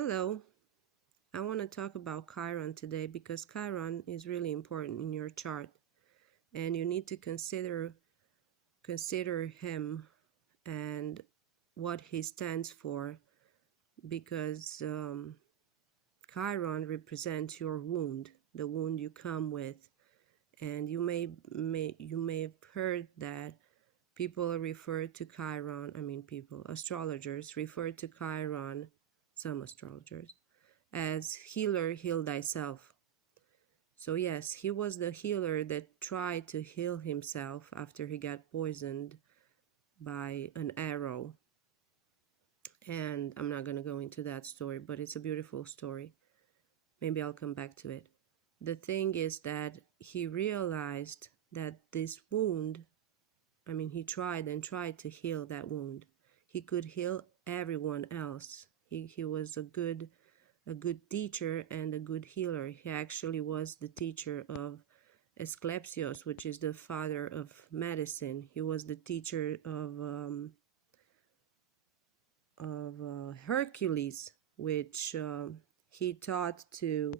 Hello, I want to talk about Chiron today because Chiron is really important in your chart and you need to consider him and what he stands for, because Chiron represents your wound, the wound you come with. And you may have heard that people refer to Chiron, astrologers refer to Chiron, some astrologers, as healer, heal thyself. So yes, he was the healer that tried to heal himself after he got poisoned by an arrow. And I'm not going to go into that story, but it's a beautiful story. Maybe I'll come back to it. The thing is that he realized that this wound, he tried to heal that wound. He could heal everyone else. He was a good teacher and a good healer. He actually was the teacher of Asclepius, which is the father of medicine. He was the teacher of Hercules, which he taught to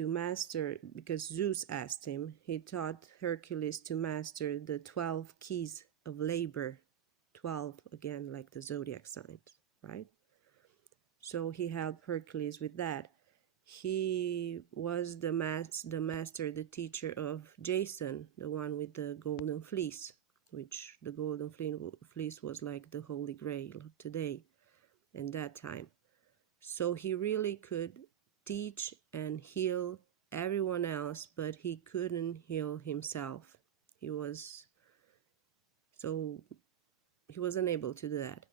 master, because Zeus asked him. He taught Hercules to master the 12 keys of labor. 12, again, like the zodiac signs, right? So he helped Hercules with that. He was the master, the teacher of Jason, the one with the golden fleece, which the golden fleece was like the Holy Grail today and that time. So he really could teach and heal everyone else, but he couldn't heal himself. He was unable to do that.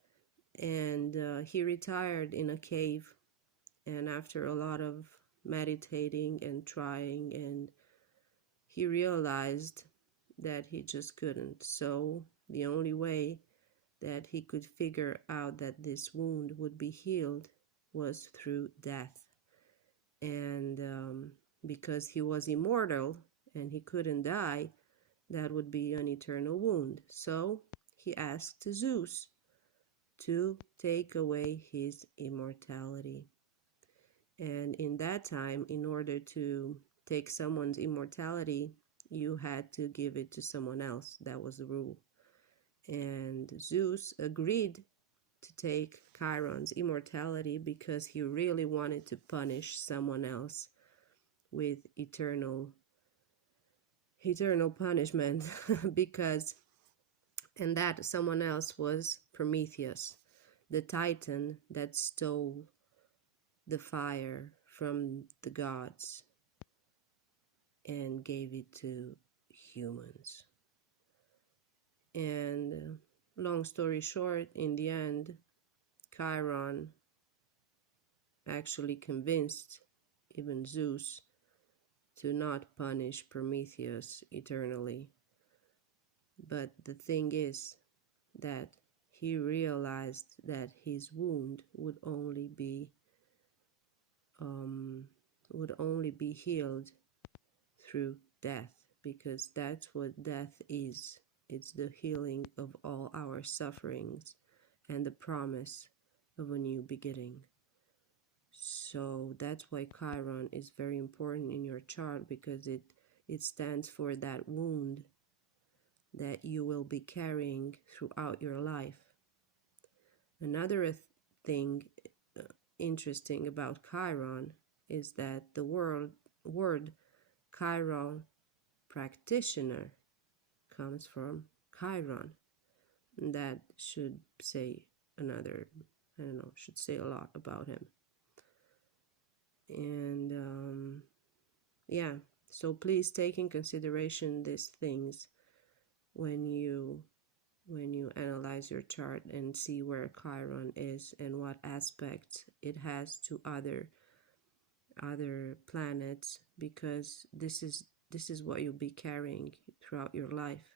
And he retired in a cave, and after a lot of meditating and trying, and he realized that he just couldn't. So the only way that he could figure out that this wound would be healed was through death. And because he was immortal and he couldn't die, that would be an eternal wound. So he asked Zeus to take away his immortality. And in that time, in order to take someone's immortality, you had to give it to someone else. That was the rule. And Zeus agreed to take Chiron's immortality because he really wanted to punish someone else with eternal punishment. And that someone else was Prometheus, the titan that stole the fire from the gods and gave it to humans. And long story short, in the end, Chiron actually convinced even Zeus to not punish Prometheus eternally. But the thing is that he realized that his wound would only be healed through death, because that's what death is. It's the healing of all our sufferings and the promise of a new beginning. So that's why Chiron is very important in your chart, because it stands for that wound that you will be carrying throughout your life. Another thing interesting about Chiron is that the word Chiron practitioner comes from Chiron. And that should say should say a lot about him. And yeah, so please take in consideration these things when you analyze your chart and see where Chiron is and what aspects it has to other planets, because this is what you'll be carrying throughout your life.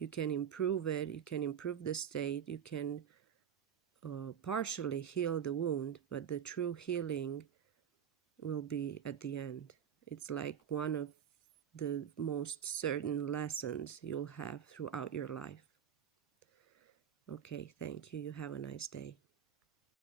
You can improve it, you can improve the state, you can partially heal the wound, but the true healing will be at the end. It's like one of the most certain lessons you'll have throughout your life. Okay, thank you. You have a nice day.